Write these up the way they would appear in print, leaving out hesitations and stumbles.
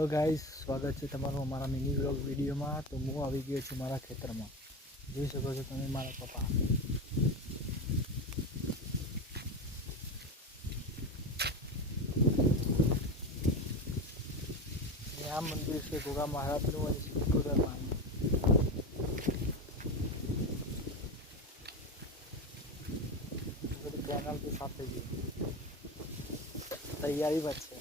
Hello guys, સ્વાગત છે તમારું અમારા મિની વ્લોગ વિડીયોમાં। તો હું આવી ગયો છું મારા ખેતરમાં। જોઈ શકો છો તમે મારા પપ્પા। આ મંદિર છે ગોગા મહારાજનું અને સિદ્ધપુર માનું। બધી કેનાલ તો સાફ થઈ ગઈ, તૈયારી બસ છે।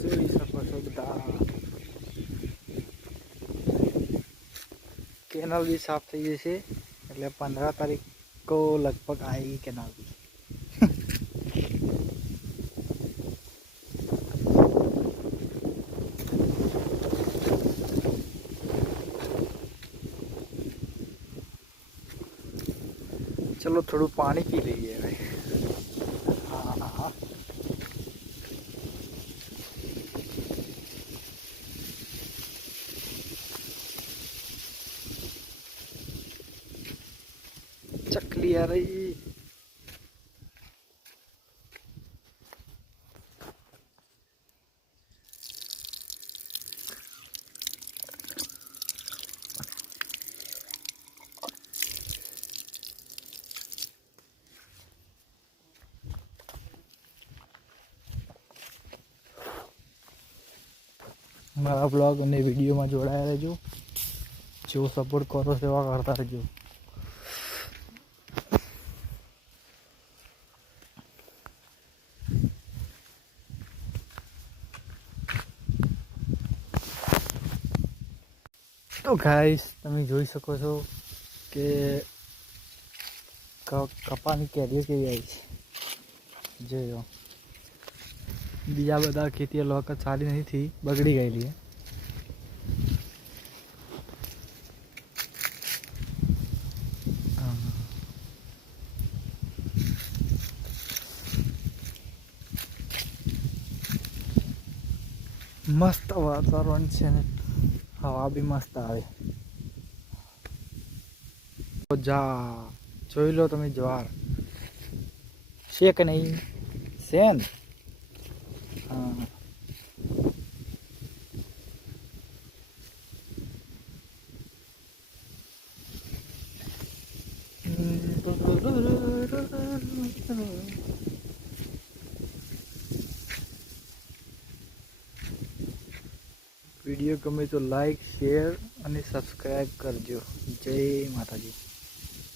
જોઈ શકો છો બધા, કેનાલ બી સાફ થઈ ગઈ છે। એટલે 15 તારીખ को लगभग आएगी केनाल भी। चलो थोड़ा पानी पी लीजिए भाई। हाँ, चकली आ रही। મારા બ્લોગ અને વિડીયોમાં જોડાયા રહેજો। જેવો સપોર્ટ કરો સેવા કરતા રહેજો। તો ગાઈસ તમે જોઈ શકો છો કે કપાની કેરીઓ કેવી આવી છે। જોયો બીજા બધા ખેતી લોકો સારી નહીં थी, બગડી ગયેલી है। મસ્ત વાતાવરણ છે ને હવા બી મસ્ત આવે। જા જોઈ લો તમે જ્વાર છે કે નહીં સેન। હા, વિડીયો ગમે તો લાઈક શેર અને સબસ્ક્રાઈબ કરજો। જય માતાજી।